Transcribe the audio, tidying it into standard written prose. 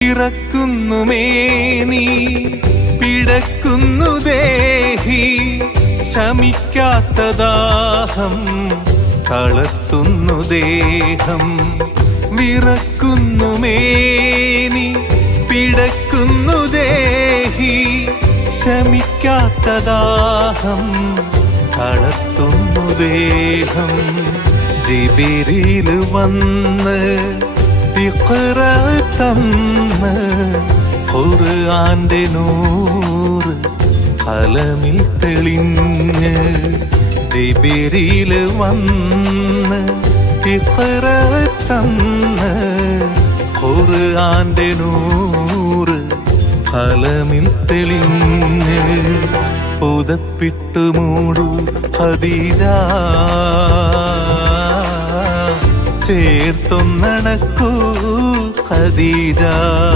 ഇറക്കുന്നു മേനി പിടക്കുന്നു ദേഹി ശമിക്കാത്ത ദാഹം തളർത്തുന്നു ദേഹം വിറക്കുന്നു മേനി പിടക്കുന്നു ദേഹി ശമിക്കാത്ത ദാഹം തളർത്തുന്നു ദേഹം ജിബിരിൽ വന്ന് ഇഖ്റ തന്ന് ഖുർആന്റെ നൂറ് ഖലമിൽ തെളിഞ്ഞ് ജിബിരിൽ വന്ന് ഇഖ്റ തന്ന് ഖുർആന്റെ നൂറ് ഖലമിൽ തെളിഞ്ഞ് പുതപ്പിട്ടു മൂടു ഖദീജ ചേർത്തൊന്നണക്കൂ ഖദീജ.